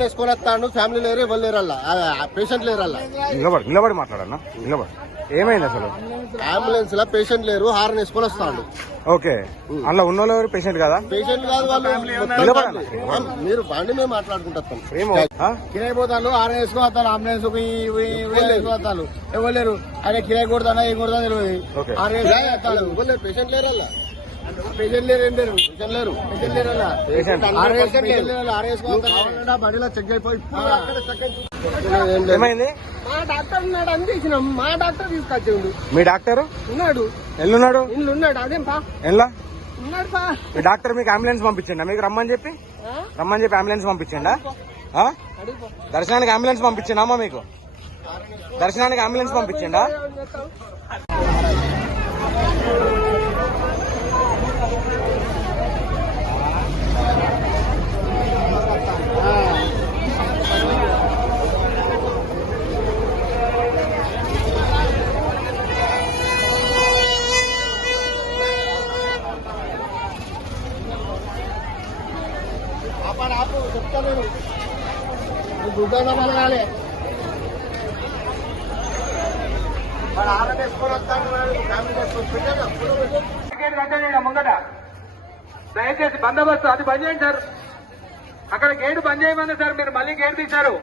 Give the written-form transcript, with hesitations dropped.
Horn వేసుకొని వస్తాడు, family లేరు, ఎవరు లేరు, పేషెంట్ లేరు. నిలబడి మాట్లాడన్నా, నిలబడి. ఏమైంది అసలు? అంబులెన్స్ లా పేషెంట్ లేరు, హారన్ వేసుకొని వస్తాడు. ఓకే, అందులో ఉన్న వాళ్ళు పేషెంట్ కదా? పేషెంట్ కాదు వాళ్ళు. మీరు బాండి మేము మాట్లాడుకుంటాం. కిరాయి పోతాను, హారన్ వేసుకొని వస్తాను, అంబులెన్స్ వస్తాను, ఎవరు లేరు. ఆయన కిరాయి కొడతానా ఏం కొడతా తెలియదు. హారన్ వేసుకొని పేషెంట్ లేరు, పేషెంట్ లేరు, ఏం లేరు, పేషెంట్ లేరు, పేషెంట్ లేరు. బడిలో చెక్ అయిపోయి ఏమైంది? మా డాక్టర్ ఉన్నాడు అని తీసినాం, మా డాక్టర్ తీసుకొచ్చిండు. మీ డాక్టర్ ఉన్నాడు, ఎల్లున్నాడు? ఇల్లు ఉన్నాడు. అదేం పా ఎలా ఉన్నాడు పా. మీ డాక్టర్ మీకు అంబులెన్స్ పంపించండి, మీకు రమ్మని చెప్పి అంబులెన్స్ పంపించండా? దర్శనానికి అంబులెన్స్ పంపించండి అమ్మా, మీకు దర్శనానికి అంబులెన్స్ పంపించండా? చెప్తాను గుడ్డలో మలగాలి. ముంగట దయచేసి బందోబస్తు అది బంద్ చేయండి సార్. అక్కడ గేటు బంద్ చేయమన్నా సార్, మీరు మళ్ళీ గేటు తీశారు.